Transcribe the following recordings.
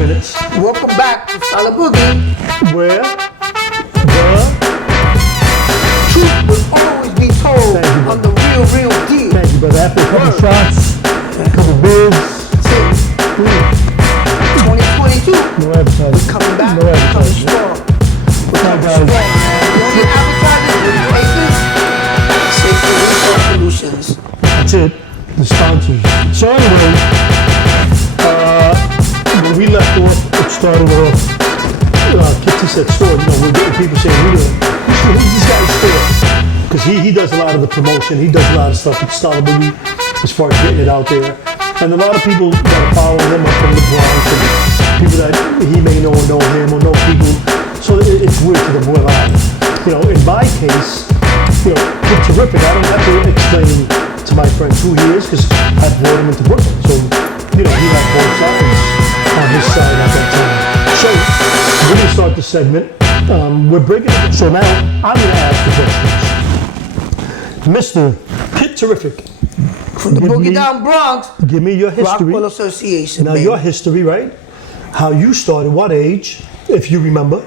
minutes. Welcome back to Solid Boogie. Where Truth will always be told on the real deal. Thank you, brother. After a couple shots, a couple beers. 2022. No advertising. Coming back. No advertising. Coming strong. We're coming strong, man. You see advertising with places? Safety Resource Solutions. That's it. The sponsors. So anyway, when we left off, it started off. Kitty said store. We're getting people saying, who's this guy's store? Because he does a lot of the promotion. He does a lot of stuff with Solid Boogie as far as getting it out there. And a lot of people that are following him are from the Bronx and people that he may know or know him or know people. So it's weird to them where I am. In my case, Kid Terrific, I don't have to explain to my friends who he is because I brought him into Brooklyn. So, he had both sides on his side at that time. So, we're going to start the segment. We're breaking it. So now, I'm going to ask the questions. Mr. Kid Terrific. From the Boogie Down Bronx. Give me your history. Rockwell Association, Now, baby. your history, right? How you started, what age, if you remember.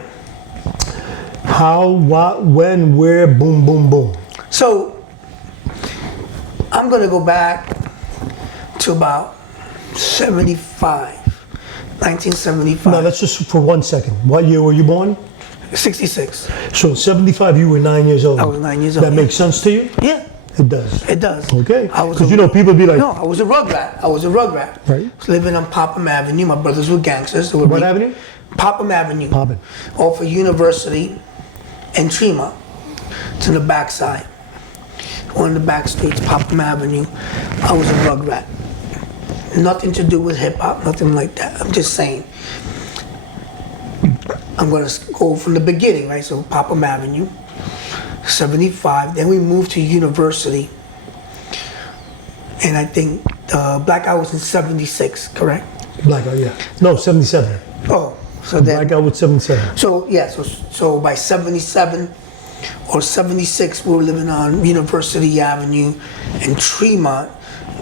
How, what, when, where, boom, boom, boom. So, I'm going to go back to about 1975. Now, let's just, for 1 second. What year were you born? 66. So, in 75, you were 9 years old. I was 9 years old. That makes sense to you? Yeah. It does. It does. Okay. Because people be like... No, I was a rugrat. Right. I was living on Popham Avenue. My brothers were gangsters. What avenue? Popham Avenue. Popham. Off of University and Tremont. To the backside. On the back streets, Popham Avenue. I was a rugrat. Nothing to do with hip hop, nothing like that. I'm just saying. I'm gonna go from the beginning, right? So Popham Avenue, 75. Then we moved to University, and I think Blackout was in 76, correct? Blackout, yeah. No, 77. Oh, so then Blackout was 77. So yeah, so by 77 or 76, we were living on University Avenue in Tremont,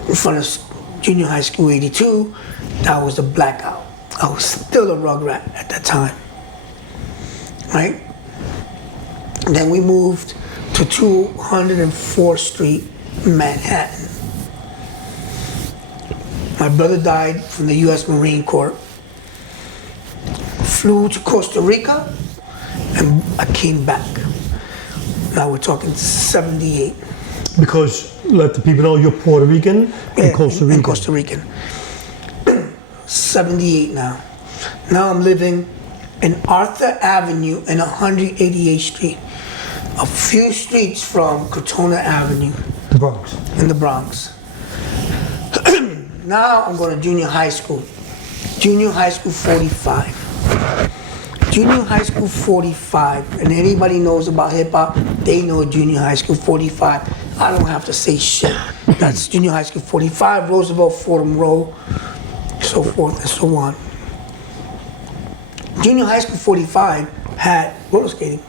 in front of Junior High School 82. That was the Blackout. I was still a rugrat at that time, right? And then we moved to 204th Street, Manhattan. My brother died from the U.S. Marine Corps. Flew to Costa Rica, and I came back. Now we're talking 78. Because, let the people know, you're Puerto Rican and Costa Rican. And Costa Rican. 78 now. Now I'm living in Arthur Avenue and 188th Street. A few streets from Crotona Avenue. The Bronx. In the Bronx. Now I'm going to junior high school. Junior high school 45. Junior high school 45, and anybody knows about hip hop, they know junior high school 45. I don't have to say shit. That's junior high school 45, Roosevelt, Fordham Road, so forth and so on. Junior high school 45 had roller skating.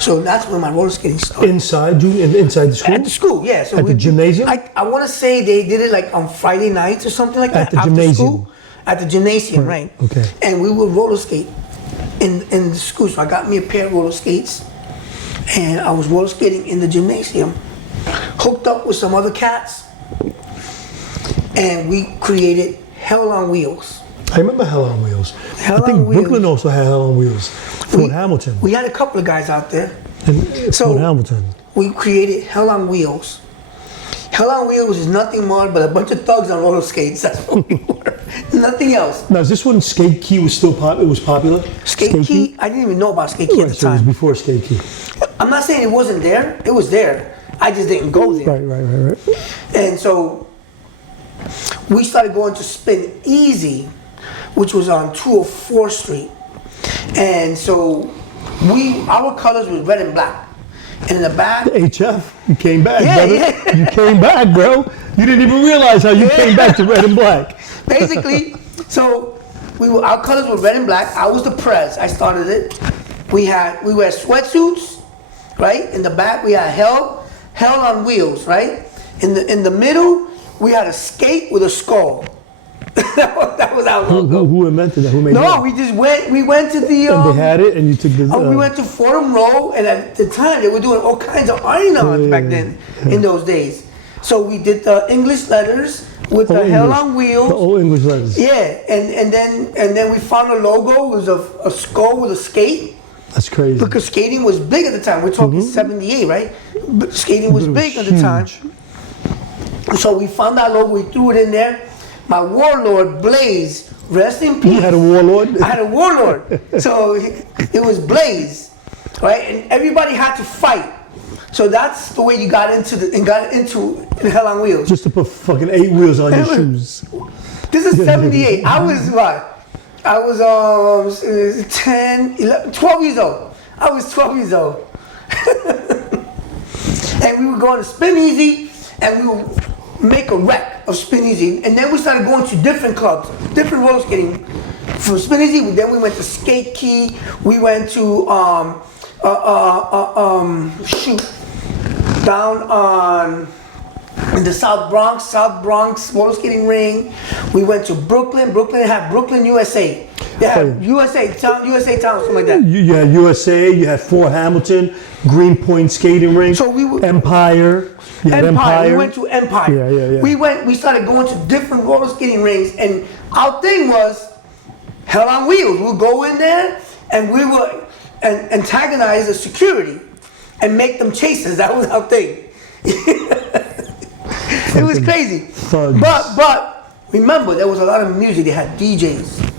So that's when my roller skating started. Inside the school? At the school, yeah. So at the gymnasium? I want to say they did it like on Friday nights or something like that. At the gymnasium? At the gymnasium, right. Okay. And we would roller skate in the school. So I got me a pair of roller skates, and I was roller skating in the gymnasium, hooked up with some other cats, and we created Hell on Wheels. I remember Hell on Wheels. Hell I think on Wheels. Brooklyn also had Hell on Wheels. Fort Hamilton. We had a couple of guys out there. And So Fort Hamilton. we created Hell on Wheels. Hell on Wheels is nothing more but a bunch of thugs on roller skates. That's what we were. Nothing else. Now, is this when Skate Key was still it was popular? Skate Key? I didn't even know about Skate Key at the So it was time. before Skate Key. I'm not saying it wasn't there. It was there. I just didn't go there. Right. And so we started going to Spin Easy, which was on 204th Street. And so our colors was red and black. And in the back, HF, you came back, Yeah, brother. yeah. You came back, bro. You didn't even realize how you came back to red and black. basically, so our colors were red and black. I was the prez. I started it. We wear sweatsuits, right? In the back, we had Hell on Wheels, right? In the middle, we had a skate with a skull. That was our Who, logo. who invented that? Who made No, that? we just went. We went to the. And they had it, and you took the. We went to Fordham Row, and at the time they were doing all kinds of iron-ons back then in those days. So we did the English letters with the Hell on Wheels. The old English letters. Yeah, and then we found a logo. It was a skull with a skate. That's crazy. Because skating was big at the time. We're talking 78, right? But skating was big at the time. So we found that logo, we threw it in there. My warlord, Blaze, rest in peace. You had a warlord? I had a warlord. So it was Blaze, right? And everybody had to fight. So that's the way you got into the Hell on Wheels. Just to put fucking 8 wheels on your shoes. This is 78. I was what? I was 10, 11, 12 years old. I was 12 years old. And we would go to Spin Easy and we would make a wreck of Spin Easy. And then we started going to different clubs, different roller skating. From Spin Easy, then we went to Skate Key. We went to, down on in the South Bronx roller skating ring. We went to Brooklyn. Brooklyn had Brooklyn, USA. They had USA Town, something like that. You had USA, you had Fort Hamilton, Greenpoint Skating Rink, So we would, Empire. You had Empire. We went to Empire. Yeah. We started going to different roller skating rings, and our thing was Hell on Wheels. We'll go in there and we would antagonize the security and make them chase us. That was our thing. It was crazy. Thugs. But remember, there was a lot of music. They had DJs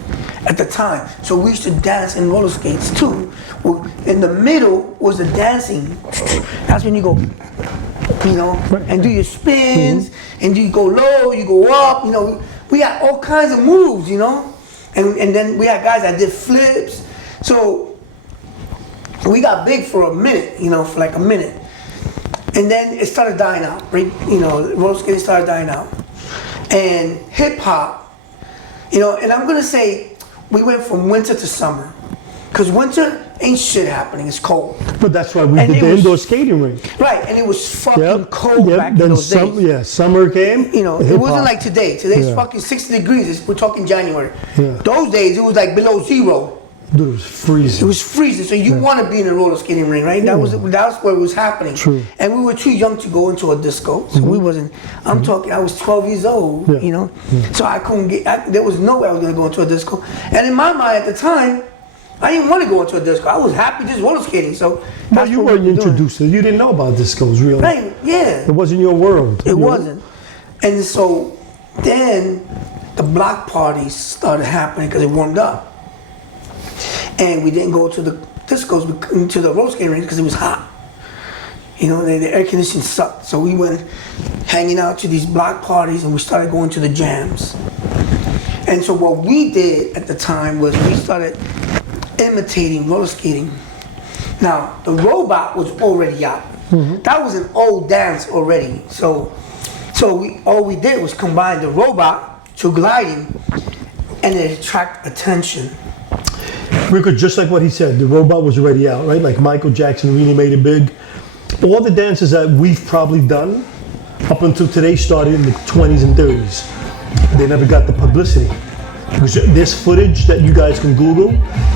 at the time. So we used to dance in roller skates too. Well, in the middle was the dancing. That's when you go, and do your spins, and you go low, you go up, We had all kinds of moves, And then we had guys that did flips. So we got big for a minute, for like a minute. And then it started dying out, right? Roller skating started dying out. And hip hop, and I'm gonna say we went from winter to summer. Because winter ain't shit happening, it's cold. But that's why we did the indoor skating rink. Right, and it was fucking cold back in those days. Yeah, summer came. It wasn't like today. Today's fucking 60 degrees, we're talking January. Yeah. Those days, it was like below zero. Dude, it was freezing. It was freezing, so you want to be in a roller skating ring, right? That's where it was happening. True. And we were too young to go into a disco, so we wasn't. I'm talking. I was 12 years old, So I couldn't get. There was no way I was gonna go into a disco. And in my mind at the time, I didn't want to go into a disco. I was happy just roller skating. So But you weren't introduced to it. You didn't know about discos, really. Right? Yeah. It wasn't your world. It wasn't. And so then the block parties started happening because it warmed up. And we didn't go to the discos, to the roller skating rink because it was hot. The air conditioning sucked. So we went hanging out to these block parties and we started going to the jams. And so what we did at the time was we started imitating roller skating. Now, the robot was already out. That was an old dance already. So all we did was combine the robot to gliding and it attracted attention. Rico, just like what he said, the robot was already out, right? Like Michael Jackson really made it big. All the dances that we've probably done up until today started in the 20s and 30s. They never got the publicity. Because there's footage that you guys can Google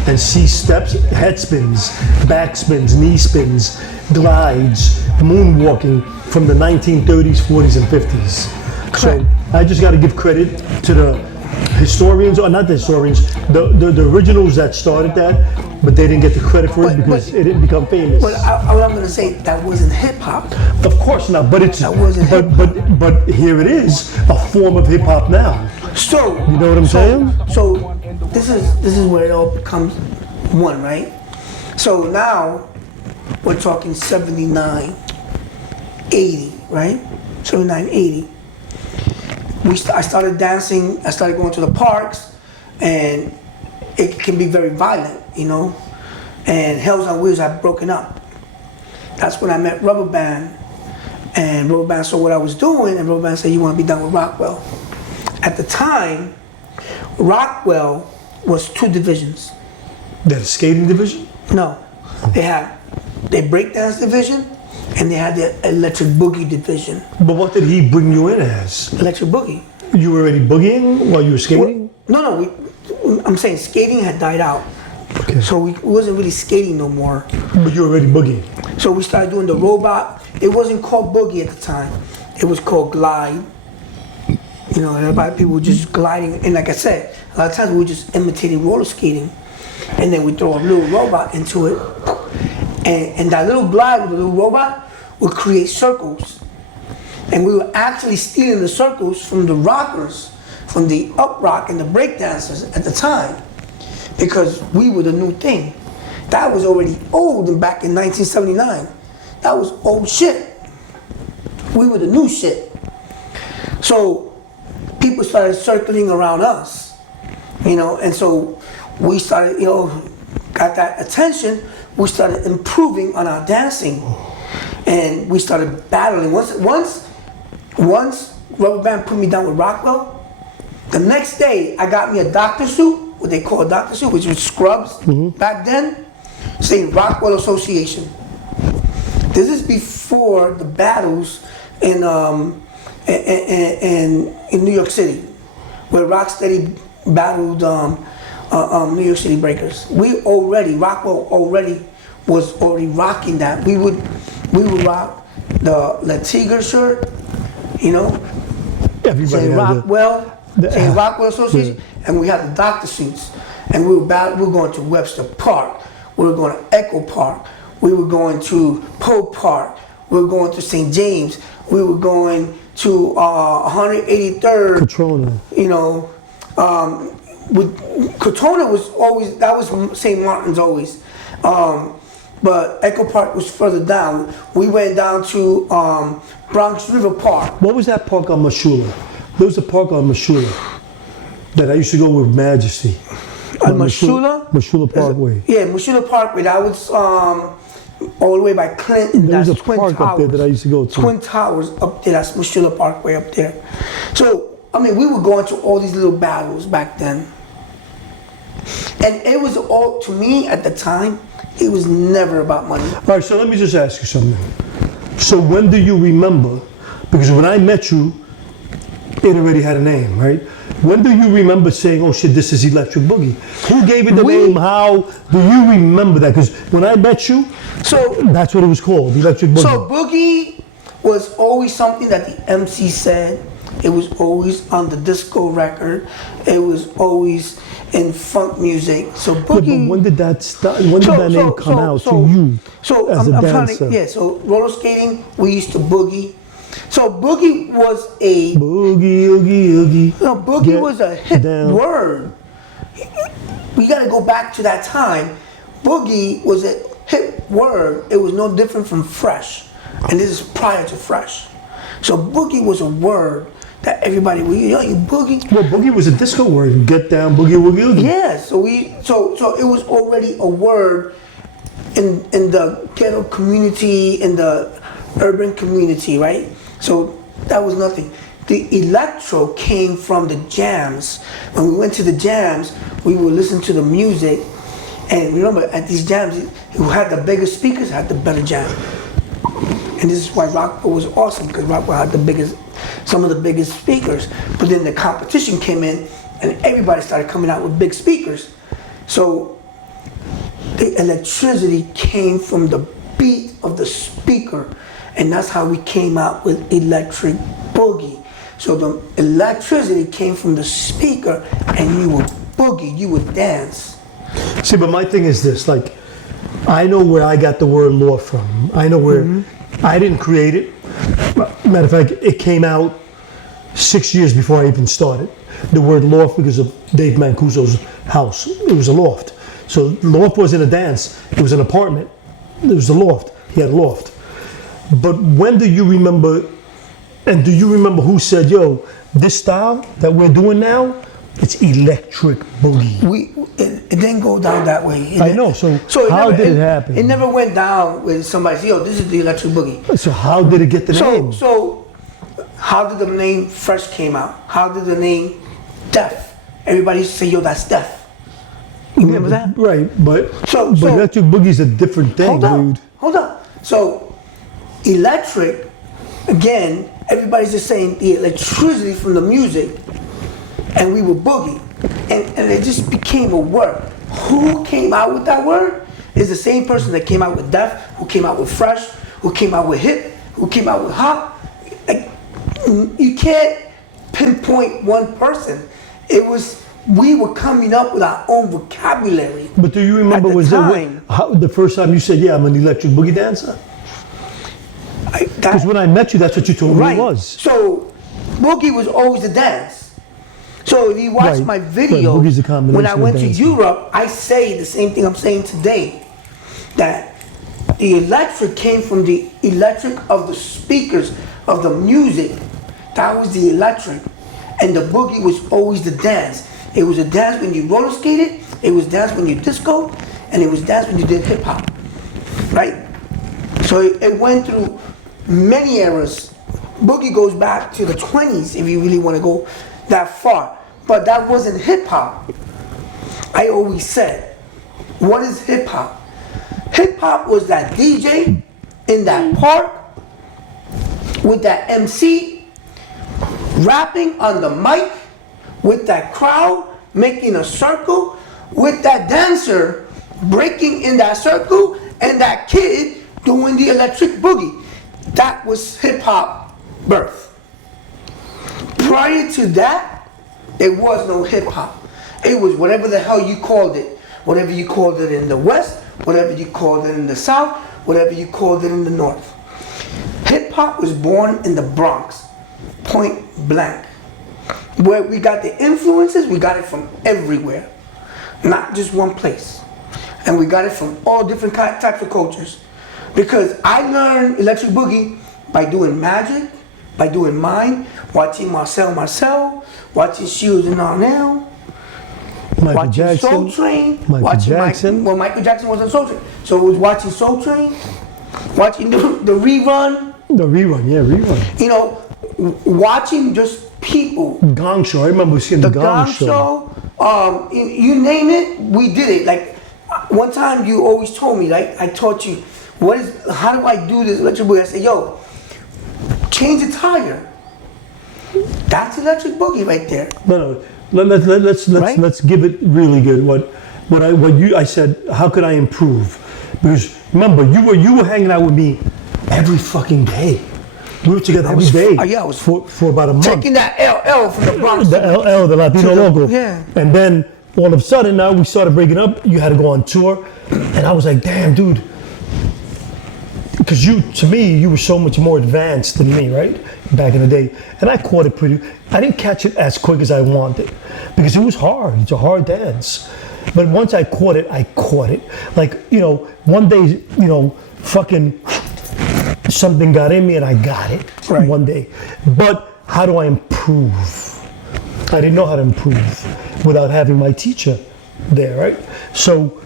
and see steps, head spins, back spins, knee spins, glides, moonwalking from the 1930s, 40s, and 50s. So I just got to give credit to the historians, or not the historians, the originals that started that, but they didn't get the credit for it because it didn't become famous. But what I'm going to say, that wasn't hip hop. Of course not, but it's That wasn't but here it is, a form of hip hop now. So You know what I'm saying? So this is where it all becomes one, right? So now we're talking 79, 80, right? 79, 80. I started dancing. I started going to the parks, and it can be very violent, And Hells on Wheels had broken up. That's when I met Rubber Band, and Rubber Band saw what I was doing, and Rubber Band said, "You want to be down with Rockwell?" At the time, Rockwell was 2 divisions. That skating division? No, they had the breakdance division, and they had the Electric Boogie division. But what did he bring you in as? Electric Boogie. You were already boogieing while you were skating? No, I'm saying skating had died out. Okay. So we wasn't really skating no more. But you were already boogieing. So we started doing the robot. It wasn't called boogie at the time. It was called glide. You know, and a lot of people were just gliding. And like I said, a lot of times we were just imitating roller skating. And then we throw a little robot into it. And that little glide with the little robot would create circles. And we were actually stealing the circles from the rockers, from the up rock and the break dancers at the time. Because we were the new thing. That was already old and back in 1979. That was old shit. We were the new shit. So people started circling around us, you know, and so we started, you know, got that attention. We started improving on our dancing, and we started battling. Once Rubber Band put me down with Rockwell, the next day I got me a doctor suit, what they call a doctor suit, which was scrubs back then, saying Rockwell Association. This is before the battles in New York City, where Rocksteady battled New York City Breakers. Rockwell was already rocking that. We would rock the La Tigre shirt, you know, Everybody saying had Rockwell, saying Rockwell Association, and we had the doctor suits, and we were going to Webster Park, we were going to Echo Park, we were going to Poe Park, we were going to St. James, we were going to 183rd. Katrona. You know, with Katrona was always, that was St. Martin's always. But Echo Park was further down. We went down to Bronx River Park. What was that park on Mashula? There was a park on Mashula that I used to go with Majesty. On Mashula? Mashula Parkway. Yeah, Mashula Parkway. That was all the way by Clinton. There was That's a Twin park Towers. up there that I used to go to. Twin Towers up there. That's Mashula Parkway up there. So, I mean, we were going to all these little battles back then. And it was all, to me at the time, it was never about money. All right, so let me just ask you something. So when do you remember, because when I met you, it already had a name, right? When do you remember saying, oh shit, this is Electric Boogie? Who gave it the name? How do you remember that? Because when I met you, So that's what it was called, Electric Boogie. So Boogie was always something that the MC said. It was always on the disco record. It was always in funk music. So Yeah, Boogie. but when did that start? When did that name come out to you So as a I'm dancer? trying to, yeah. So roller skating, we used to boogie. So boogie was a Boogie, oogie, oogie. no, boogie Get was a hip down. word. We got to go back to that time. Boogie was a hip word. It was no different from fresh, and this is prior to fresh. So boogie was a word that everybody would, you boogie. Well, boogie was a disco word. Get down, boogie, woogie, oogie. Yeah. So it was already a word in the ghetto community, in the urban community, right? So that was nothing. The electro came from the jams. When we went to the jams, we would listen to the music, and remember at these jams, who had the bigger speakers had the better jam. And this is why Rockwell was awesome, because Rockwell had some of the biggest speakers. But then the competition came in, and everybody started coming out with big speakers. So the electricity came from the beat of the speaker, and that's how we came out with Electric Boogie. So the electricity came from the speaker, and you would boogie, you would dance. See, but my thing is this, like, I know where I got the word law from. I know where, I didn't create it. Matter of fact, it came out 6 years before I even started. The word loft because of Dave Mancuso's house. It was a loft. So loft wasn't a dance, it was an apartment. It was a loft, he had a loft. But when do you remember, and do you remember who said, yo, this style that we're doing now, it's Electric Boogie? It didn't go down that way. I know, so how did it happen? It never went down with somebody said, yo, this is the Electric Boogie. So how did it get the name? So how did the name Fresh came out? How did the name Def? Everybody used to say, yo, that's Def. You remember that? Right, but So- Electric Boogie's a different thing, dude. Hold up. So electric, again, everybody's just saying the electricity from the music, and we would boogie. And it just became a word. Who came out with that word is the same person that came out with Def, who came out with Fresh, who came out with Hip, who came out with Hop. Like, you can't pinpoint one person. It was, we were coming up with our own vocabulary. But do you remember, was it the first time you said, yeah, I'm an electric boogie dancer? Because when I met you, that's what you told me it was. So, boogie was always a dance. So if you watch my video, when I went to Europe, I say the same thing I'm saying today. That the electric came from the electric of the speakers, of the music. That was the electric. And the boogie was always the dance. It was a dance when you roller skated, it was dance when you disco, and it was dance when you did hip hop. Right? So it went through many eras. Boogie goes back to the 20s if you really want to go that far. But that wasn't hip hop. I always said, what is hip hop? Hip hop was that DJ in that park with that MC rapping on the mic with that crowd making a circle with that dancer breaking in that circle and that kid doing the electric boogie. That was hip hop birth. Prior to that, there was no hip hop. It was whatever the hell you called it. Whatever you called it in the West, whatever you called it in the South, whatever you called it in the North. Hip hop was born in the Bronx, point blank. Where we got the influences, we got it from everywhere, not just one place. And we got it from all different types of cultures. Because I learned electric boogie by doing magic, by doing mime, watching Marcel, watching Shields and Arnell, watching Jackson, Soul Train, Michael Jackson. Michael Jackson was on Soul Train. So it was watching Soul Train, watching the rerun. The rerun, yeah, rerun. You know, watching just people. Gong Show, I remember seeing the Gong Show. You name it, we did it. Like, one time you always told me, like, I taught you, how do I do this electric boogie? I said, yo, change the tire. That's electric boogie right there. No, let's give it really good. I said, how could I improve? Because remember, you were hanging out with me every fucking day. We were together every day. I was for about a month. Taking that LL from the Bronx. The LL, the Latino logo. Yeah. And then all of a sudden, now we started breaking up. You had to go on tour, and I was like, damn, dude. Because to me, you were so much more advanced than me, right? Back in the day. And I caught it I didn't catch it as quick as I wanted. Because it was hard. It's a hard dance. But once I caught it. Like, one day, fucking something got in me and I got it one day. But how do I improve? I didn't know how to improve without having my teacher there, right? So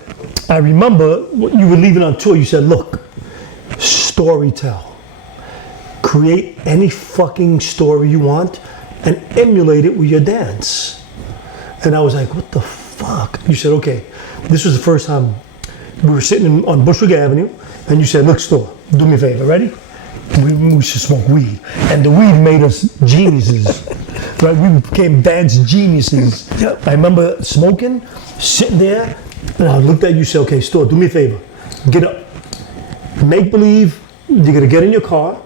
I remember you were leaving on tour, you said, look, storytell. Create any fucking story you want and emulate it with your dance. And I was like, what the fuck? You said, okay, this was the first time we were sitting on Bushwick Avenue and you said, look, Store, do me a favor, ready? We should smoke weed. And the weed made us geniuses, right? We became dance geniuses. Yep. I remember smoking, sitting there, and I looked at you and said, okay, Store, do me a favor, get up. Make believe you're gonna get in your car,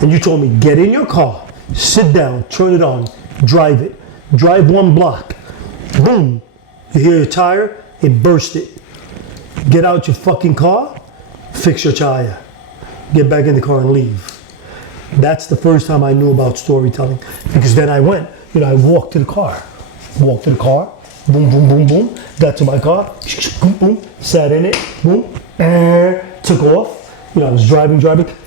and you told me, get in your car, sit down, turn it on, drive it. Drive 1 block. Boom. You hear your tire, it bursted. Get out your fucking car, fix your tire. Get back in the car and leave. That's the first time I knew about storytelling. Because then I went, I walked to the car. Boom, boom, boom, boom. Got to my car, boom, boom, sat in it, boom, took off. I was driving.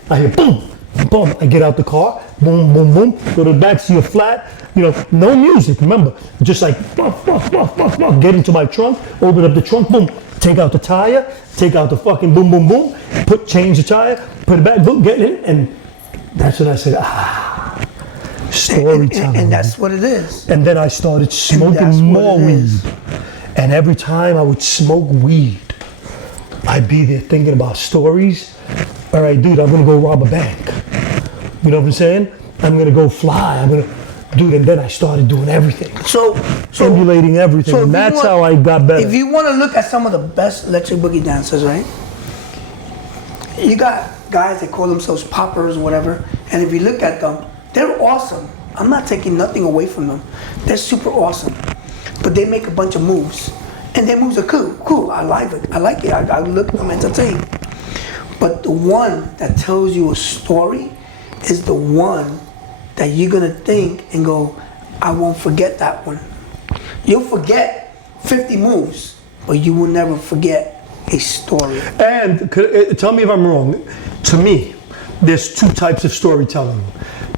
I hear boom, boom. I get out the car, boom, boom, boom. Go to the back, see a flat. No music. Remember, just like get into my trunk, open up the trunk, boom. Take out the tire, take out the fucking boom, boom, boom. Change the tire, put it back, boom, get in, and that's when I said, storytelling. And that's what it is. And then I started smoking more weed. And every time I would smoke weed, I'd be there thinking about stories. All right, dude, I'm gonna go rob a bank. You know what I'm saying? I'm gonna go fly. I'm gonna, dude. And then I started doing everything, So emulating everything, if and you that's want- how I got better. If you want to look at some of the best electric boogie dancers, right? You got guys that call themselves poppers or whatever, and if you look at them, they're awesome. I'm not taking nothing away from them. They're super awesome, but they make a bunch of moves, and their moves are cool. Cool. I like it. I look. I'm entertained. But the one that tells you a story is the one that you're gonna think and go, I won't forget that one. You'll forget 50 moves, but you will never forget a story. And tell me if I'm wrong. To me, there's two types of storytelling.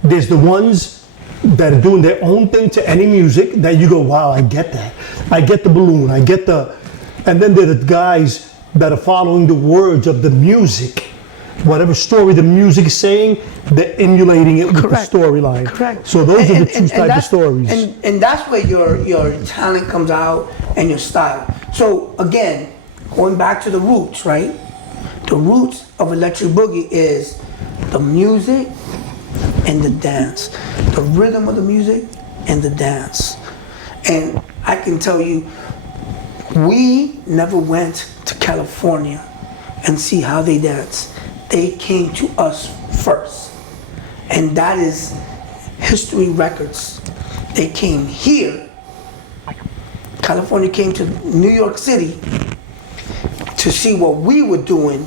There's the ones that are doing their own thing to any music that you go, wow, I get that. I get the balloon. I get the. And then there are the guys that are following the words of the music. Whatever story the music is saying, they're emulating it with Correct. the storyline. Correct. So those are the two types of that's- stories. And that's where your talent comes out and your style. So again, going back to the roots, right? The roots of Electric Boogie is the music and the dance. The rhythm of the music and the dance. And I can tell you, we never went to California and see how they dance. They came to us first. And that is history records. They came here. California came to New York City to see what we were doing.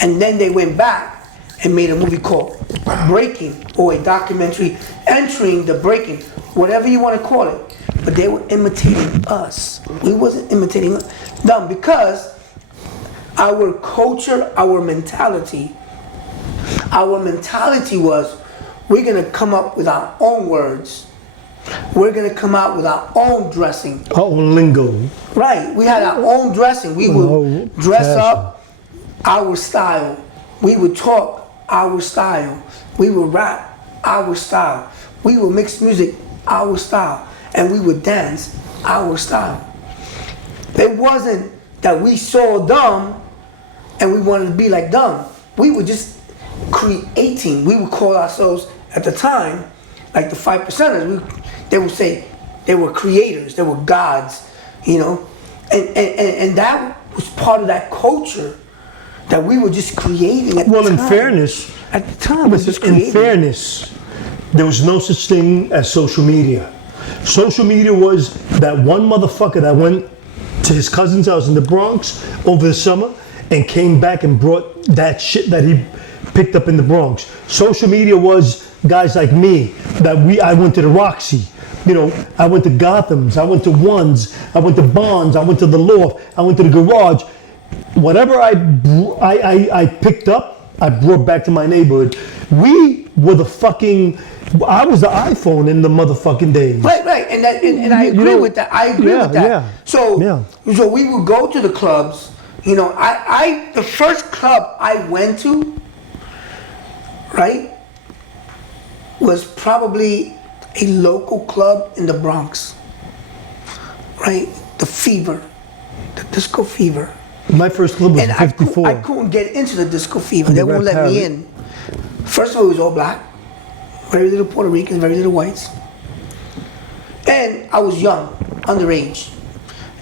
And then they went back and made a movie called Breaking, or a documentary entering the breaking, whatever you want to call it. But they were imitating us. We wasn't imitating them because our culture, our mentality was, we're gonna come up with our own words. We're gonna come out with our own dressing. Our own lingo. Right, we had our own dressing. We No would dress fashion. up our style. We would talk our style. We would rap our style. We would mix music our style. And we would dance our style. It wasn't that we saw them and we wanted to be like them. We were just creating. We would call ourselves at the time, like the 5%ers. They would say they were creators, they were gods, you know. And that was part of that culture that we were just creating at the time. Well, in fairness, At the time, we were just in creating. fairness, there was no such thing as social media. Social media was that one motherfucker that went to his cousin's house in the Bronx over the summer and came back and brought that shit that he picked up in the Bronx. Social media was guys like me I went to the Roxy. You know, I went to Gotham's, I went to Ones, I went to Bonds, I went to the Loft, I went to the Garage. Whatever I picked up, I brought back to my neighborhood. We were the fucking. I was the iPhone in the motherfucking days. Right, and I agree know, with that. I agree yeah, with that. yeah, So, yeah. so we would go to the clubs. You know, the first club I went to, right, was probably a local club in the Bronx. Right, the Fever, the Disco Fever. My first club was And 54. I couldn't get into the Disco Fever. And They the won't Red let me Parrot. in. First of all, it was all black. Very little Puerto Ricans, very little whites. And I was young, underage.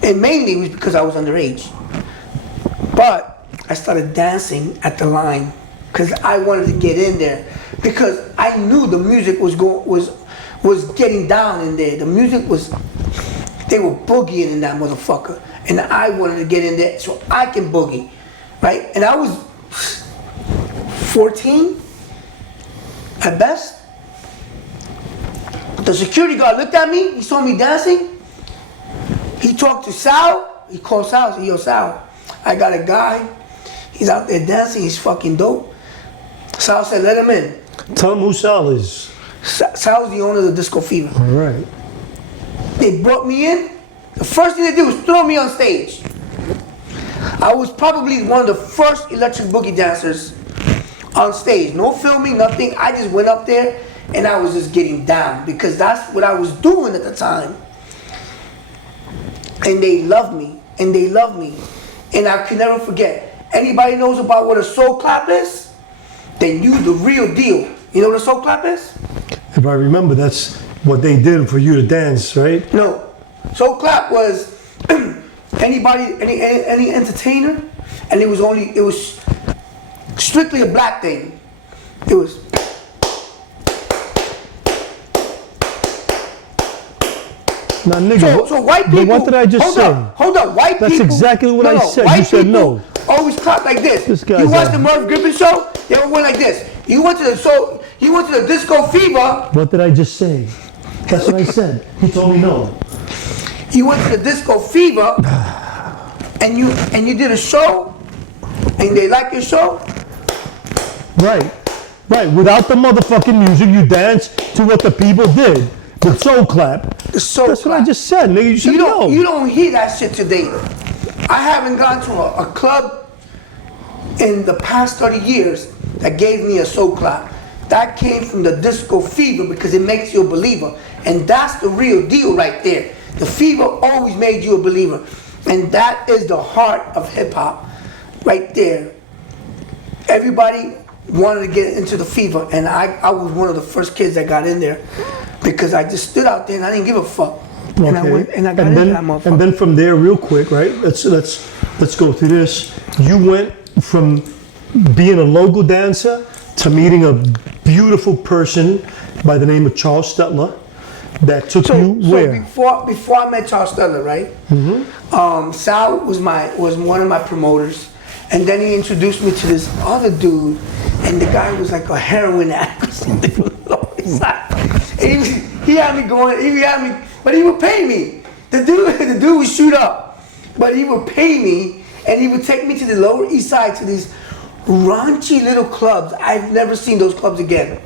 And mainly it was because I was underage. But I started dancing at the line because I wanted to get in there. Because I knew the music was getting down in there. The music was, they were boogieing in that motherfucker. And I wanted to get in there so I can boogie, right? And I was 14 at best. The security guard looked at me, he saw me dancing. He talked to Sal, he called Sal, said, yo Sal, I got a guy, he's out there dancing, he's fucking dope. Sal said, let him in. Tell them who Sal is. Sal's the owner of the Disco Fever. All right. They brought me in. The first thing they did was throw me on stage. I was probably one of the first Electric Boogie dancers on stage. No filming, nothing. I just went up there and I was just getting down because that's what I was doing at the time. And they loved me, and they loved me. And I can never forget. Anybody knows about what a soul clap is? They knew the real deal. You know what a soul clap is? If I remember, that's what they did for you to dance, right? No. Soul clap was anybody, any entertainer, and it was strictly a black thing. It was. Now, nigga, So white people. But what did I just say? Hold up. White That's people. exactly what I said. White You said people no. Always clap like this. This guy's You watch a- the Merv Griffin show? They all went like this. You went to the Disco Fever. What did I just say? That's what I said. He told me no. You went to the Disco Fever, and you did a show, and they like your show. Right. Without the motherfucking music, you dance to what the people did. The soul clap. The soul That's what I clap. just said, nigga. You should know. You don't hear that shit today. I haven't gone to a club in the past 30 years that gave me a soul clap. That came from the Disco Fever because it makes you a believer. And that's the real deal right there. The fever always made you a believer. And that is the heart of hip hop right there. Everybody wanted to get into the fever, and I was one of the first kids that got in there because I just stood out there and I didn't give a fuck. And I went and I got into that motherfucker. And then from there, real quick, right? Let's go through this. You went from being a local dancer to meeting a beautiful person by the name of Charles Stetler that took you where? So before I met Charles Stetler, right? Sal was one of my promoters, and then he introduced me to this other dude, and the guy was like a heroin addict or something. And he had me going. But he would pay me. The dude would shoot up, but he would pay me, and he would take me to the Lower East Side to these raunchy little clubs. I've never seen those clubs again.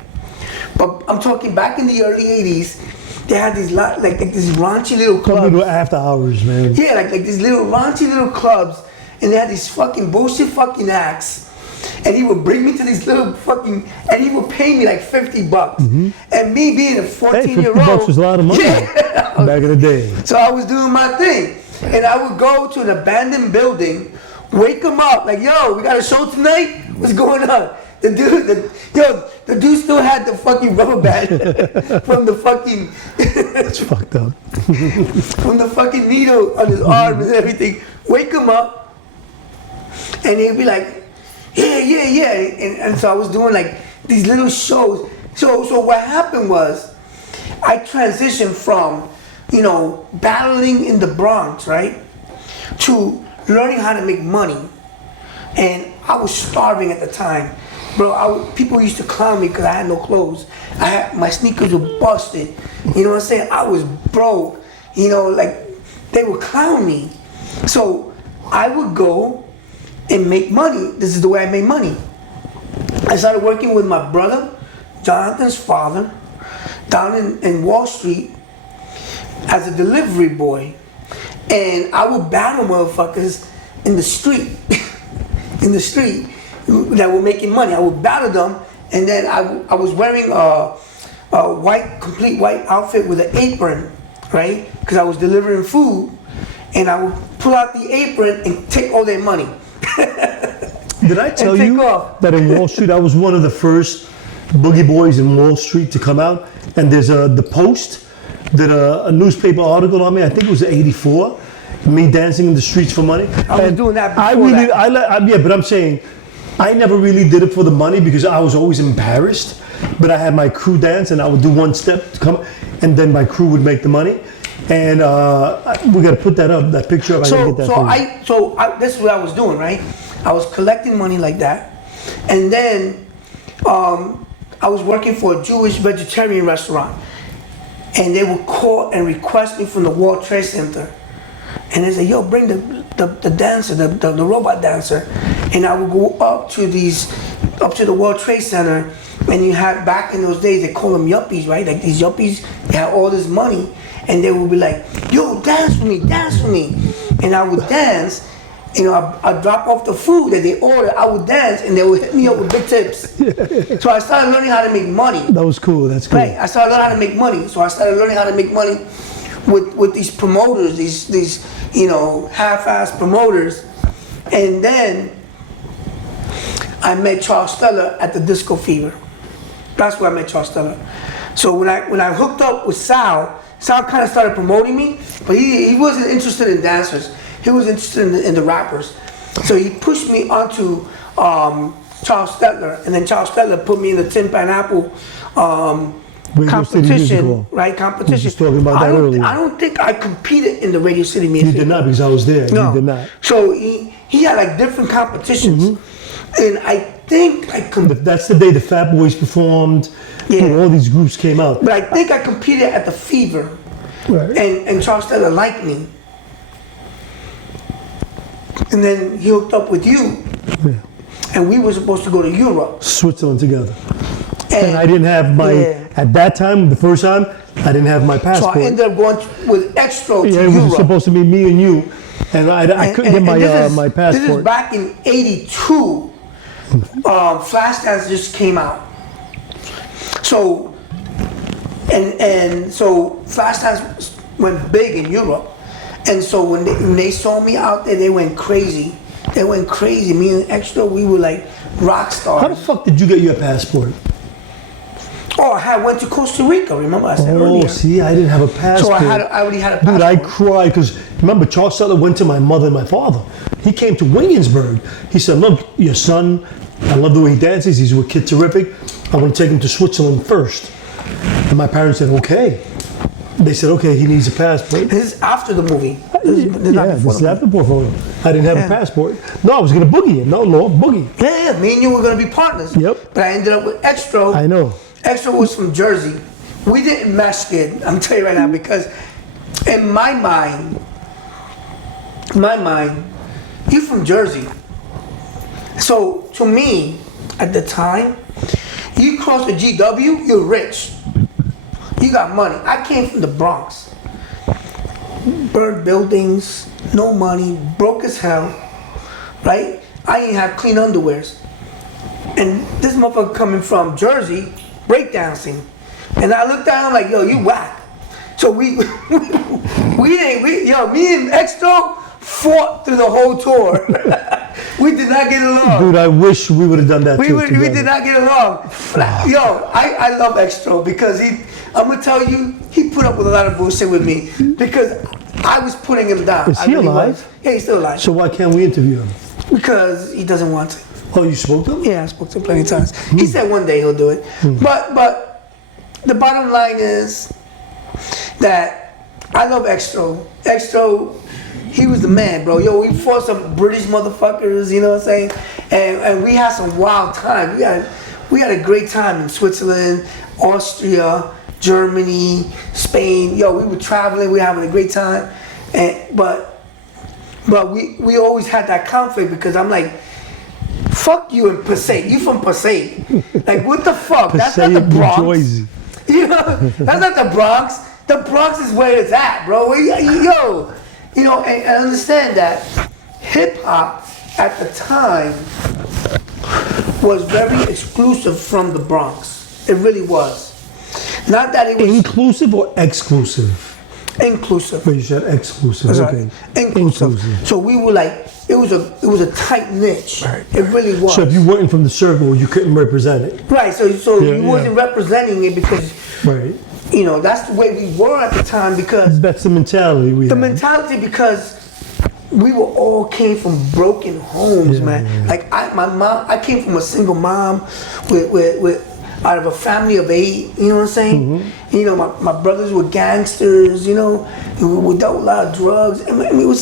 But I'm talking back in the early '80s. They had these like these raunchy little clubs. Coming to after hours, man. Yeah, like these little raunchy little clubs, and they had these fucking bullshit fucking acts. And he would bring me to these little fucking, and he would pay me like $50. And me being a 14-year-old. Hey, $50 was a lot of money back in the day. So I was doing my thing. And I would go to an abandoned building, wake them up, like, yo, we got a show tonight? What's going on? The dude still had the fucking rubber band from the fucking. That's fucked up. From the fucking needle on his arm and everything. Wake him up, and he'd be like, yeah. And so I was doing like these little shows. So what happened was, I transitioned from, battling in the Bronx, right, to learning how to make money. And I was starving at the time. Bro, people used to clown me because I had no clothes. My sneakers were busted. You know what I'm saying? I was broke. Like they would clown me. So I would go and make money. This is the way I made money. I started working with my brother, Jonathan's father, down in Wall Street as a delivery boy. And I would battle motherfuckers in the street. That were making money. I would battle them, and then I was wearing a complete white outfit with an apron, right? Because I was delivering food, and I would pull out the apron and take all their money. Did I tell you that in Wall Street I was one of the first boogie boys in Wall Street to come out? And there's the Post did a newspaper article on me. I think it was '84. Me dancing in the streets for money. I was doing that before that. But I'm saying, I never really did it for the money because I was always embarrassed. But I had my crew dance, and I would do one step to come, and then my crew would make the money. And we got to put that picture up. So this is what I was doing, right? I was collecting money like that, and then I was working for a Jewish vegetarian restaurant, and they would call and request me from the World Trade Center. And they say, yo, bring the dancer, the robot dancer. And I would go up to the World Trade Center, and you had, back in those days, they call them yuppies, right? Like these yuppies, they had all this money, and they would be like, yo, dance for me. And I would dance, I'd drop off the food that they ordered, I would dance, and they would hit me up with big tips. So I started learning how to make money. That was cool, that's cool. Right, I started learning how to make money. So I started learning how to make money with these promoters, these half-ass promoters. And then I met Charles Stetler at the Disco Fever. That's where I met Charles Stellar. So when I hooked up with Sal kind of started promoting me, but he wasn't interested in dancers. He was interested in the rappers. So he pushed me onto Charles Stetler, and then Charles Stetler put me in the Tin Pineapple competition, right? Competition. We were just talking about that earlier. I don't think I competed in the Radio City Music. You did not, because I was there. No. You did not. So he had like different competitions, and I think that's the day the Fat Boys performed. Yeah. Dude, all these groups came out. But I think I competed at the Fever, Right. and Charles Stetler liked me. And then he hooked up with you, and we were supposed to go to Europe. Switzerland together. And I didn't have my, at that time, the first time, I didn't have my passport. So I ended up going with Extra to it Europe. was supposed to be me and you, and I couldn't get my passport. This is back in '82. Flashdance just came out. So, and so Flashdance went big in Europe. And so when they saw me out there, they went crazy. They went crazy. Me and Extra, we were like rock stars. How the fuck did you get your passport? Oh, I went to Costa Rica. Remember I said earlier. Oh, see, I didn't have a passport. So I already had a passport. Dude, I cried because remember Charles Sutler went to my mother and my father. He came to Williamsburg. He said, "Look, your son, I love the way he dances. He's a kid terrific. I want to take him to Switzerland first." And my parents said, "Okay." They said, "Okay, he needs a passport." This is after the movie. This is after the portfolio. I didn't have a passport. No, I was gonna boogie it. No, boogie. Yeah, me and you were gonna be partners. Yep. But I ended up with Extra. I know. Extra was from Jersey. We didn't mesh good, I'm telling you right now, because in my mind, you're from Jersey. So to me, at the time, you cross the GW, you're rich. You got money. I came from the Bronx. Burned buildings, no money, broke as hell, right? I didn't have clean underwears. And this motherfucker coming from Jersey, breakdancing. And I looked at him like, yo, you whack. So me and Extra fought through the whole tour. We did not get along. Dude, I wish we would have done that We did not get along. Yo, I love Extra because I'm gonna tell you, he put up with a lot of bullshit with me because I was putting him down. Is he alive? Yeah, he's still alive. So why can't we interview him? Because he doesn't want to. Oh, you spoke to him? Yeah, I spoke to him plenty of times. He said one day he'll do it. But the bottom line is that I love Extra. Extra, he was the man, bro. Yo, we fought some British motherfuckers, you know what I'm saying? And we had some wild time. We had a great time in Switzerland, Austria, Germany, Spain. Yo, we were traveling, we were having a great time. But we always had that conflict because I'm like, fuck you in Passaic. You from Passaic. Like, what the fuck? That's not the Bronx. You know, that's not the Bronx. The Bronx is where it's at, bro. Yo, you know, and understand that hip hop at the time was very exclusive from the Bronx. It really was. Not that it was inclusive or exclusive. Inclusive. But you said exclusive. That's okay. Right. Inclusive. So we were like, it was a tight niche. Right. It really was. So if you weren't from the circle, you couldn't represent it. Right. So you wasn't representing it because. Right. You know, that's the way we were at the time because. That's the mentality we had. The mentality because we were all came from broken homes, man. Yeah. Like I came from a single mom with out of a family of 8, you know what I'm saying? You know, my brothers were gangsters, you know, we dealt with a lot of drugs. I mean,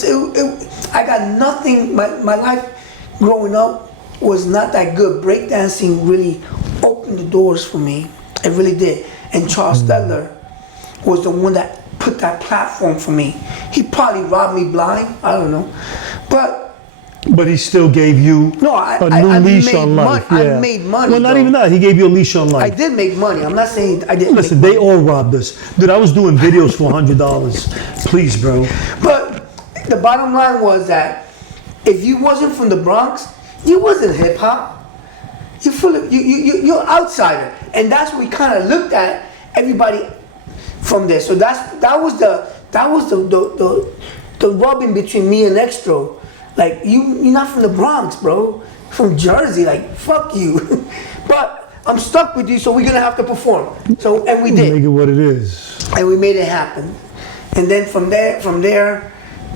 I got nothing, my life growing up was not that good. Breakdancing really opened the doors for me. It really did. And Charles Stetler was the one that put that platform for me. He probably robbed me blind, I don't know. But he still gave you a new leash on life. I made money. Well, not even that. He gave you a leash on life. I did make money. I'm not saying I didn't. Listen, they all robbed us. Dude, I was doing videos for $100. Please, bro. But the bottom line was that if you wasn't from the Bronx, you wasn't hip hop. You're outsider, and that's what we kind of looked at everybody from there. So that was the rubbing between me and Extra. Like you're not from the Bronx, bro. From Jersey, like fuck you. But I'm stuck with you, so we're gonna have to perform. So, and we did. Make it what it is. And we made it happen. And then from there,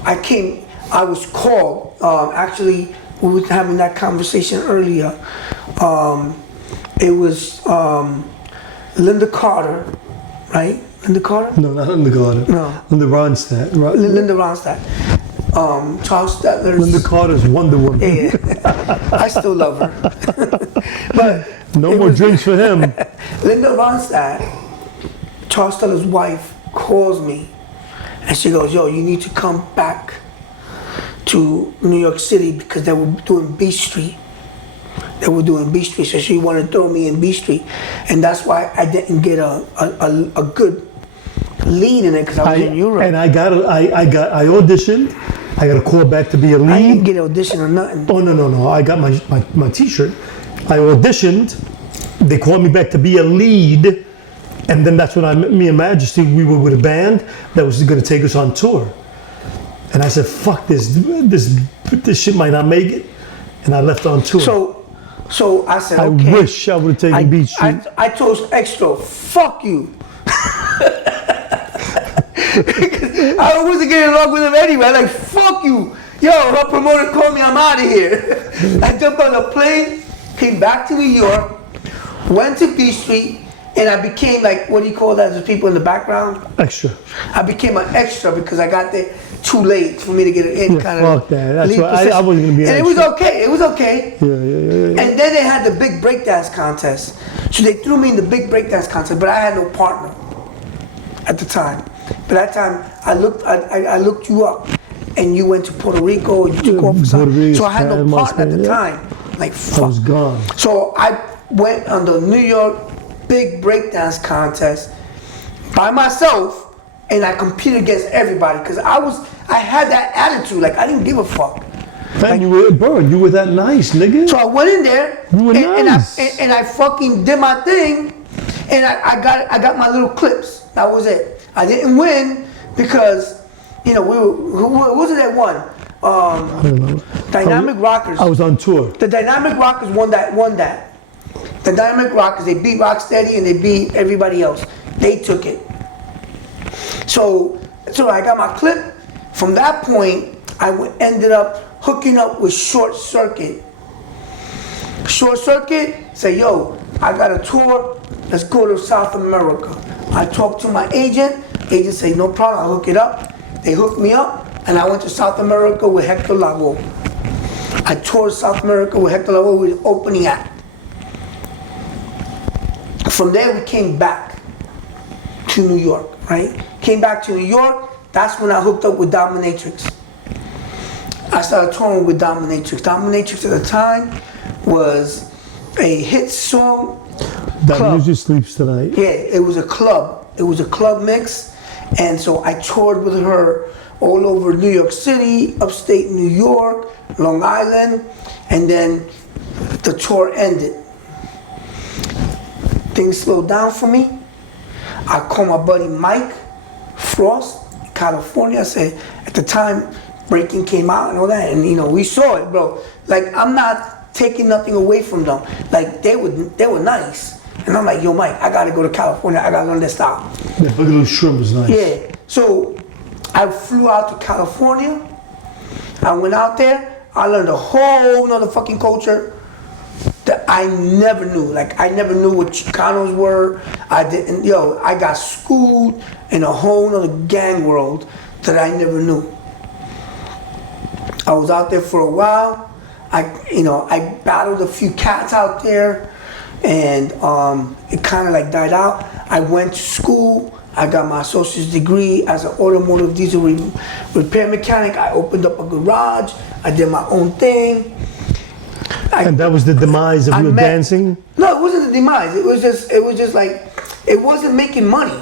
I was called. Actually, we were having that conversation earlier. It was Linda Carter, right? Linda Carter? No, not Linda Carter. No. Linda Ronstadt. Linda Ronstadt. Charles Stetler's. Linda Carter's Wonder Woman. Yeah. I still love her. But no more drinks for him. Linda Ronstadt, Charles Stetler's wife, calls me and she goes, yo, you need to come back to New York City because they were doing B Street. They were doing B Street, so she wanted to throw me in B Street. And that's why I didn't get a good lead in it because I was in Europe. And I auditioned. I got a call back to be a lead. I didn't get an audition or nothing. Oh, no. I got my t-shirt. I auditioned. They called me back to be a lead. And then that's when me and Majesty, we were with a band that was going to take us on tour. And I said, fuck this shit might not make it. And I left on tour. So I said, okay. I wish I would have taken Beach Street. I told Extra, fuck you. I wasn't getting along with him anyway. Like, fuck you. Yo, her promoter called me, I'm out of here. I jumped on a plane, came back to New York, went to B Street, and I became like, what do you call that? There's people in the background? Extra. I became an extra because I got there too late for me to get in. Yeah, kind fuck of. that. That's why I wasn't gonna be an And extra. it was okay. It was okay. Yeah. And then they had the big breakdance contest. So they threw me in the big breakdance contest, but I had no partner at the time. But that time, I looked you up, and you went to Puerto Rico, and you took off for something. So I had no partner at the time. Like, fuck. I was gone. So I went on the New York big breakdance contest by myself, and I competed against everybody because I had that attitude. Like, I didn't give a fuck. Man, you were that nice, nigga. So I went in there, You were nice. and I fucking did my thing, and I got my little clips. That was it. I didn't win because, you know, who was it that won? I don't know. Dynamic Rockers. I was on tour. The Dynamic Rockers won that. The Dynamic Rockers, they beat Rocksteady and they beat everybody else. They took it. So I got my clip. From that point, I ended up hooking up with Short Circuit. Short Circuit say, yo, I got a tour. Let's go to South America. I talked to my agent. Agent say, no problem, I'll hook it up. They hooked me up, and I went to South America with Hector Lavoe. I toured South America with Hector Lavoe with opening act. From there, we came back to New York, right? Came back to New York, that's when I hooked up with Dominatrix. I started touring with Dominatrix. Dominatrix at the time was a hit song. That Music Sleeps Tonight. Yeah, it was a club. It was a club mix. And so I toured with her all over New York City, upstate New York, Long Island, and then the tour ended. Things slowed down for me. I called my buddy Mike Frost in California. I said, at the time, Breaking came out and all that, and you know, we saw it, bro. Like, I'm not taking nothing away from them. Like, they were nice. And I'm like, yo, Mike, I gotta go to California. I gotta learn their style. That Boogaloo Shrimp was nice. Yeah. So I flew out to California. I went out there. I learned a whole nother fucking culture that I never knew. Like, I never knew what Chicanos were. I got schooled in a whole nother gang world that I never knew. I was out there for a while. I battled a few cats out there, and it kind of like died out. I went to school. I got my associate's degree as an automotive diesel repair mechanic. I opened up a garage. I did my own thing. And that was the demise of your dancing? No, it wasn't the demise. It was just like, it wasn't making money.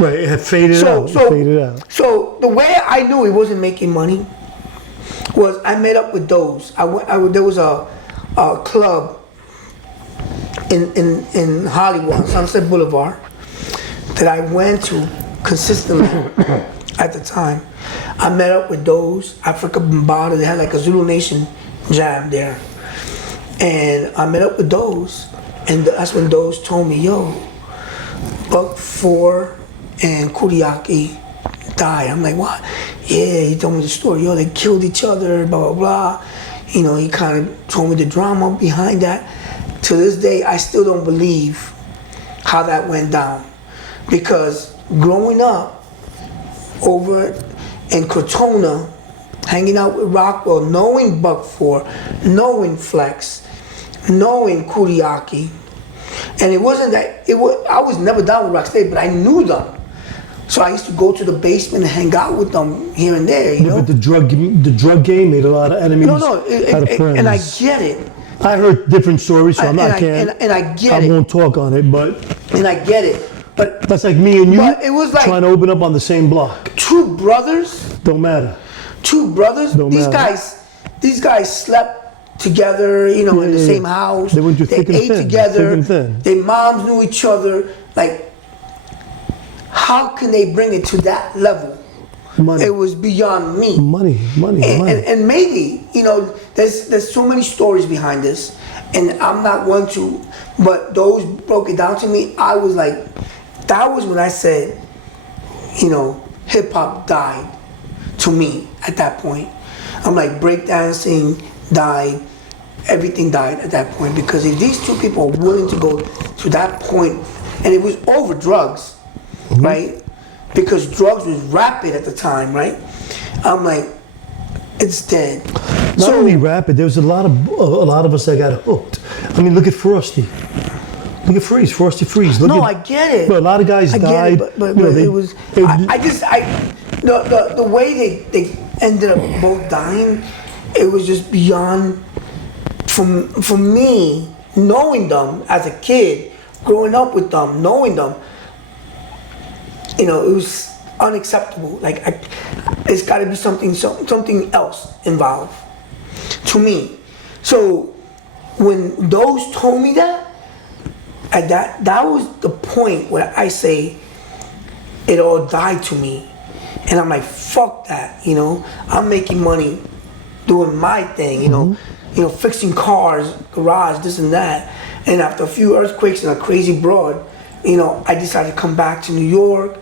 Right, it had faded out. So the way I knew it wasn't making money was I met up with those. There was a club in Hollywood, Sunset Boulevard, that I went to consistently at the time. I met up with those, Africa Bombada. They had like a Zulu Nation jam there. And I met up with those, And that's when those told me, yo, Buck 4 and Kuriaki died. I'm like, what? Yeah, he told me the story. Yo, they killed each other, blah, blah, blah. You know, he kind of told me the drama behind that. To this day, I still don't believe how that went down. Because growing up over in Crotona, hanging out with Rockwell, knowing Buck 4, knowing Flex, knowing Kuriaki, and it wasn't that, I was never down with Rocksteady, but I knew them. So I used to go to the basement and hang out with them here and there, you know? But the drug game made a lot of enemies. No, and I get it. I heard different stories, so And I get it. I won't talk on it, but. And I get it. But that's like me and you but it was like trying to open up on the same block. Two brothers. Don't matter. Two brothers. These guys slept together, you know, in the same house. They went through thick and thin. They ate together. Thick and thin. Their moms knew each other. Like, how can they bring it to that level? Money. It was beyond me. Money. And maybe, you know, there's so many stories behind this, and I'm not one to, but those broke it down to me. I was like, that was when I said, you know, hip hop died to me at that point. I'm like, breakdancing died, everything died at that point, because if these two people are willing to go to that point, and it was over drugs, right? Because drugs was rapid at the time, right? I'm like, it's dead. Not only rapid, there was a lot of us that got hooked. I mean, look at Frosty. Look at Frosty Freeze. I get it. But a lot of guys died. But you know, it was. The way they ended up both dying, it was just beyond. For me, knowing them as a kid, growing up with them, knowing them, you know, it was unacceptable. Like, it's got to be something else involved to me. So when those told me that, that was the point where I say it all died to me, and I'm like, fuck that, you know. I'm making money doing my thing, you know, fixing cars, garage, this and that. And after a few earthquakes and a crazy broad, you know, I decided to come back to New York.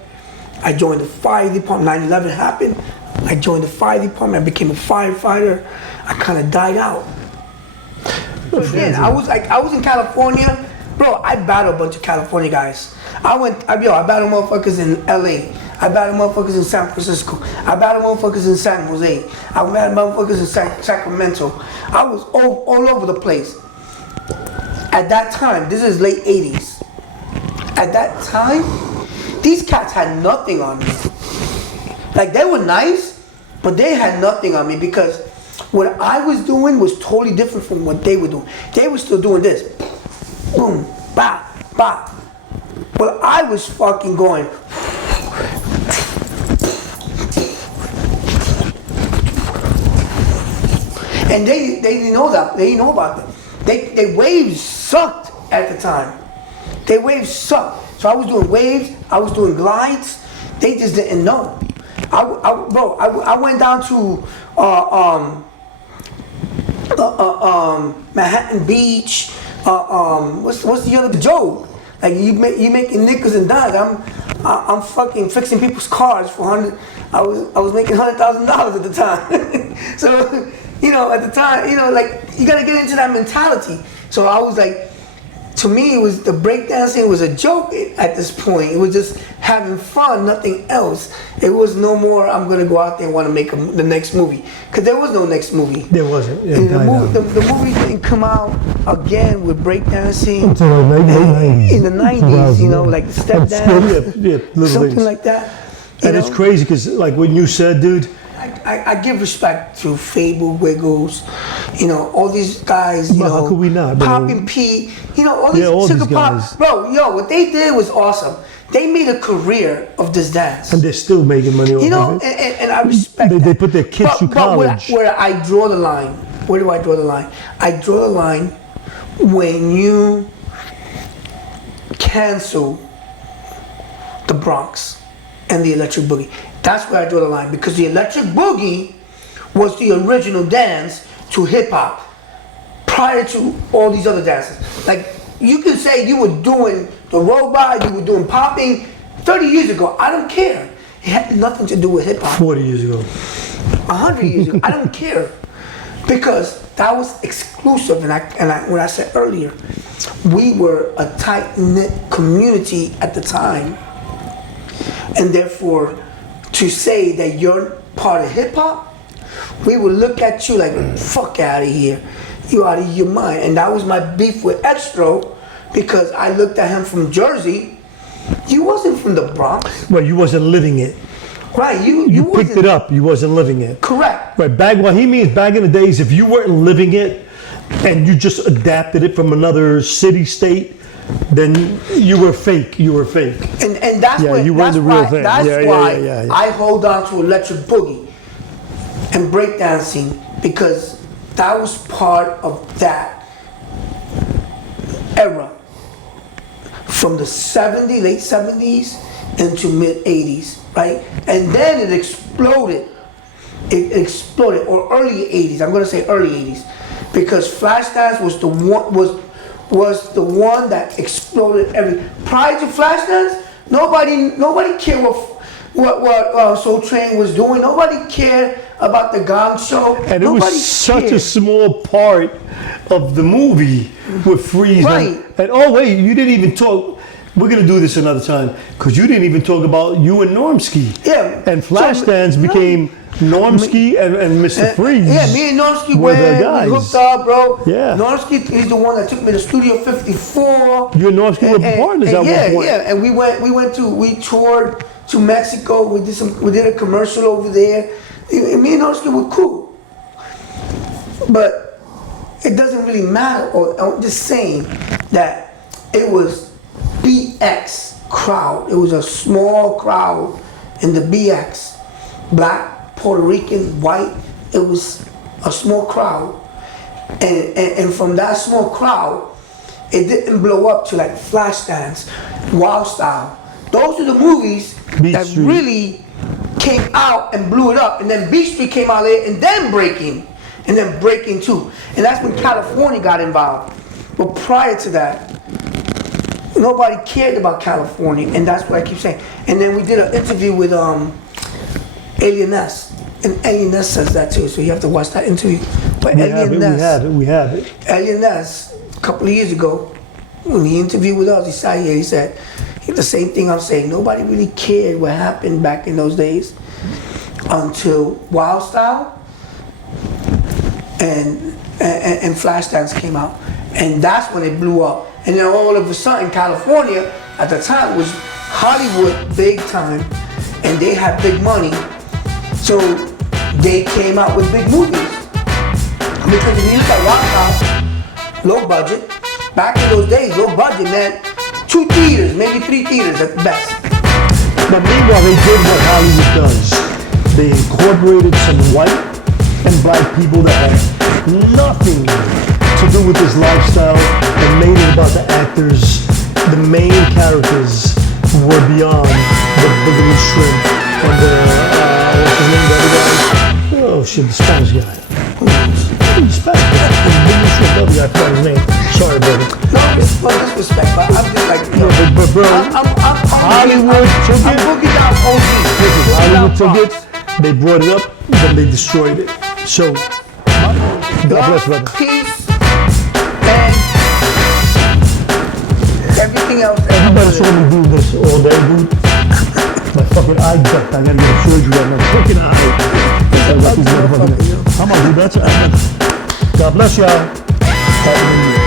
I joined the fire department. 9/11 happened. I joined the fire department. I became a firefighter. I kind of died out. Again, I was in California. Bro, I battled a bunch of California guys. I battled motherfuckers in LA. I battled motherfuckers in San Francisco. I battled motherfuckers in San Jose. I battled motherfuckers in Sacramento. I was all over the place. At that time, this is late 80s. At that time, these cats had nothing on me. Like, they were nice, but they had nothing on me, because what I was doing was totally different from what they were doing. They were still doing this. Boom, bop, bop. But I was fucking going. And they didn't know that. They didn't know about that. They waves sucked at the time. They waves sucked. So I was doing waves. I was doing glides. They just didn't know. I went down to Manhattan Beach. What's the other joke? Like, you making nickels and dimes. I'm fucking fixing people's cars for $100. I was making $100,000 at the time. So, you know, at the time, you know, like, you gotta get into that mentality. So I was like, to me, it was the breakdancing was a joke at this point. It was just having fun, nothing else. It was no more, I'm gonna go out there and want to make the next movie, because there was no next movie. There wasn't. Yeah, the movie didn't come out again with breakdancing until the late 90s. In the 90s, you know, like Step Dance, something like that. And it's crazy, because like what you said, dude. I give respect to Fable, Wiggles, you know, all these guys, you know, how could we not, Pop and Pete, you know, all these Sugar Pop. Bro, what they did was awesome. They made a career of this dance. And they're still making money off of it. You know, and I respect that. They put their kids through college. Where I draw the line, where do I draw the line? I draw the line when you cancel the Bronx and the Electric Boogie. That's where I draw the line, because the Electric Boogie was the original dance to hip hop prior to all these other dances. Like, you can say you were doing the robot, you were doing popping 30 years ago. I don't care. It had nothing to do with hip hop. 40 years ago. 100 years ago. I don't care. Because that was exclusive. And what I said earlier, we were a tight-knit community at the time. And therefore, to say that you're part of hip hop, we would look at you like, fuck out of here. You out of your mind. And that was my beef with Extro, because I looked at him from Jersey. You wasn't from the Bronx. Well, you wasn't living it. Right, You picked it up, you wasn't living it. Correct. Right, what he means back in the days, if you weren't living it and you just adapted it from another city, state, then you were fake. You were fake. And that's Yeah, what, you weren't that's the real why, thing. that's Yeah, why yeah. I hold on to Electric Boogie and breakdancing, because that was part of that era. From the late 70s into mid 80s, right? And then it exploded. It exploded, or early 80s. I'm gonna say early 80s, because Flashdance was the one that exploded Prior to Flashdance, nobody cared what Soul Train was doing. Nobody cared about the Gong Show. And it was such a small part of the movie with Freeze. Right. And oh wait, you didn't even talk. We're gonna do this another time, because you didn't even talk about you and Normski. Yeah. And Flashdance became Normski and Mr. Freeze. Yeah, me and Normski were the we guys. hooked up, bro. Yeah. Normski is the one that took me to Studio 54. You and Normski were partners at one point. Yeah, and we toured to Mexico. We did a commercial over there. And me and Normski were cool. But it doesn't really matter. I'm just saying that it was BX crowd. It was a small crowd in the BX. Black, Puerto Rican, white. It was a small crowd. And from that small crowd, it didn't blow up to like Flashdance, Wild Style. Those are the movies that really came out and blew it up. And then Beach Street came out there, and then Breaking. And then Breaking 2. And that's when California got involved. But prior to that, nobody cared about California, and that's what I keep saying. And then we did an interview with Alien S, and Alien S says that too, so you have to watch that interview. But We have it. Alien S, a couple of years ago, when he interviewed with us, he said the same thing I'm saying. Nobody really cared what happened back in those days until Wild Style and Flashdance came out, and that's when it blew up. And then all of a sudden, California at the time was Hollywood big time, and they had big money, so they came out with big movies. Because if you look at Wild Style, low budget. Back in those days, low budget meant 2 theaters, maybe 3 theaters at the best. But meanwhile, they did what Hollywood does. They incorporated some white and black people that had nothing to do with this lifestyle and made it about the actors. The main characters were beyond the Boogaloo Shrimp and the, what's his name, the other guy? Oh shit, the Spanish guy. The Spanish guy. The Boogaloo Shrimp, the other guy, I forgot his name. Sorry, brother. No, it's no disrespect, but I'm just like, No, but bro, Hollywood took it. I'm boogie down OG. Listen, Hollywood took it, they brought it up, then they destroyed it. So, God bless, brother. Peace, and everything else. Everybody saw me do this all day, dude. My fucking eye ducked. I gotta get surgery on my fucking eye. I got these motherfucking. Come on, dude. God bless y'all. Happy New Year.